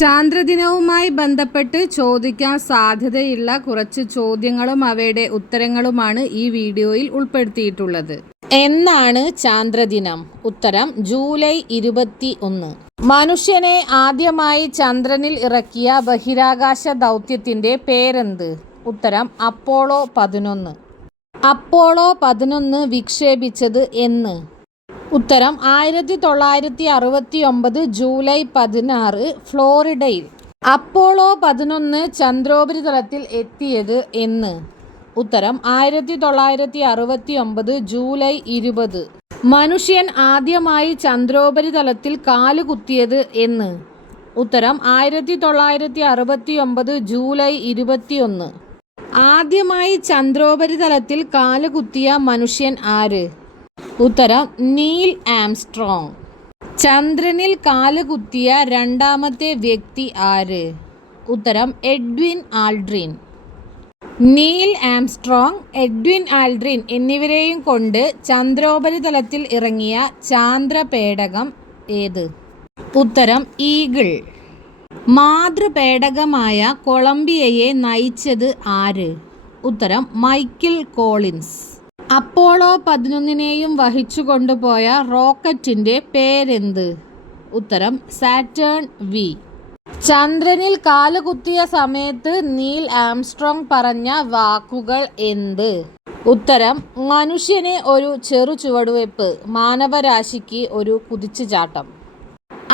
ചാന്ദ്രദിനവുമായി ബന്ധപ്പെട്ട് ചോദിക്കാൻ സാധ്യതയുള്ള കുറച്ച് ചോദ്യങ്ങളും അവയുടെ ഉത്തരങ്ങളുമാണ് ഈ വീഡിയോയിൽ ഉൾപ്പെടുത്തിയിട്ടുള്ളത്. എന്നാണ് ചാന്ദ്രദിനം? ഉത്തരം ജൂലൈ 21. മനുഷ്യനെ ആദ്യമായി ചന്ദ്രനിൽ ഇറക്കിയ ബഹിരാകാശ ദൗത്യത്തിന്റെ പേരെന്ത്? ഉത്തരം അപ്പോളോ 11. അപ്പോളോ 11 വിക്ഷേപിച്ചത് എന്ന്? ഉത്തരം 1969 ജൂലൈ 16 ഫ്ലോറിഡയിൽ. അപ്പോളോ 11 ചന്ദ്രോപരിതലത്തിൽ എത്തിയത് എന്ന്? ഉത്തരം 1969 ജൂലൈ 20. മനുഷ്യൻ ആദ്യമായി ചന്ദ്രോപരിതലത്തിൽ കാലുകുത്തിയത് എന്ന്? ഉത്തരം 1969 ജൂലൈ 21. ആദ്യമായി ചന്ദ്രോപരിതലത്തിൽ കാലുകുത്തിയ മനുഷ്യൻ ആര്? ഉത്തരം നീൽ ആംസ്ട്രോങ്. ചന്ദ്രനിൽ കാലുകുത്തിയ രണ്ടാമത്തെ വ്യക്തി ആര്? ഉത്തരം Edwin Aldrin. Neil Armstrong, Edwin Aldrin എന്നിവരെയും കൊണ്ട് ചന്ദ്രോപരിതലത്തിൽ ഇറങ്ങിയ ചാന്ദ്രപേടകം ഏത്? ഉത്തരം ഈഗിൾ. മാതൃപേടകമായ കൊളംബിയയെ നയിച്ചത് ആര്? ഉത്തരം മൈക്കിൾ കോളിൻസ്. അപ്പോളോ 11നെയും വഹിച്ചു കൊണ്ടുപോയ റോക്കറ്റിന്റെ പേരെന്ത്? ഉത്തരം സാറ്റേൺ വി. ചന്ദ്രനിൽ കാലുകുത്തിയ സമയത്ത് നീൽ ആംസ്ട്രോങ് പറഞ്ഞ വാക്കുകൾ എന്ത്? ഉത്തരം മനുഷ്യന് ഒരു ചെറു ചുവടുവയ്പ്, മാനവരാശിക്ക് ഒരു കുതിച്ചുചാട്ടം.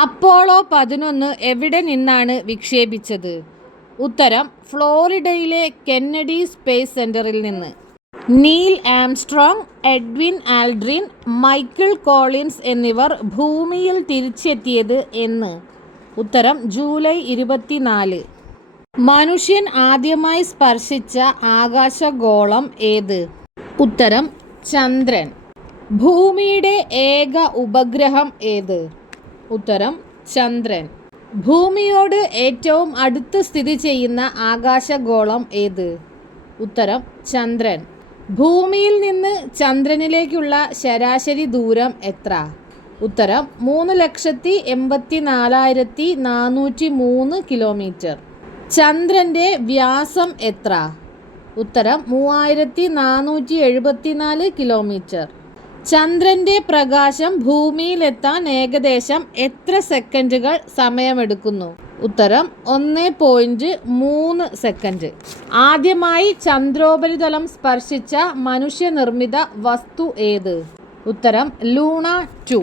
അപ്പോളോ 11 എവിടെ നിന്നാണ് വിക്ഷേപിച്ചത്? ഉത്തരം ഫ്ലോറിഡയിലെ കെന്നഡി സ്പേസ് സെന്ററിൽ നിന്ന്. Neil Armstrong, Edwin Aldrin, Michael Collins എന്നിവർ ഭൂമിയിൽ തിരിച്ചെത്തിയത് എന്ന്? ഉത്തരം ജൂലൈ 24. മനുഷ്യൻ ആദ്യമായി സ്പർശിച്ച ആകാശഗോളം ഏത്? ഉത്തരം ചന്ദ്രൻ. ഭൂമിയുടെ ഏക ഉപഗ്രഹം ഏത്? ഉത്തരം ചന്ദ്രൻ. ഭൂമിയോട് ഏറ്റവും അടുത്ത് സ്ഥിതി ചെയ്യുന്ന ആകാശഗോളം ഏത്? ഉത്തരം ചന്ദ്രൻ. ഭൂമിയിൽ നിന്ന് ചന്ദ്രനിലേക്കുള്ള ശരാശരി ദൂരം എത്ര? ഉത്തരം 3,84,403 കിലോമീറ്റർ. ചന്ദ്രന്റെ വ്യാസം എത്ര? ഉത്തരം 3,474 കിലോമീറ്റർ. ചന്ദ്രന്റെ പ്രകാശം ഭൂമിയിലെത്താൻ ഏകദേശം എത്ര സെക്കൻഡുകൾ സമയമെടുക്കുന്നു? ഉത്തരം 1.3 സെക്കൻഡ്. ആദ്യമായി ചന്ദ്രോപരിതലം സ്പർശിച്ച മനുഷ്യനിർമ്മിത വസ്തു ഏത്? ഉത്തരം ലൂണ 2.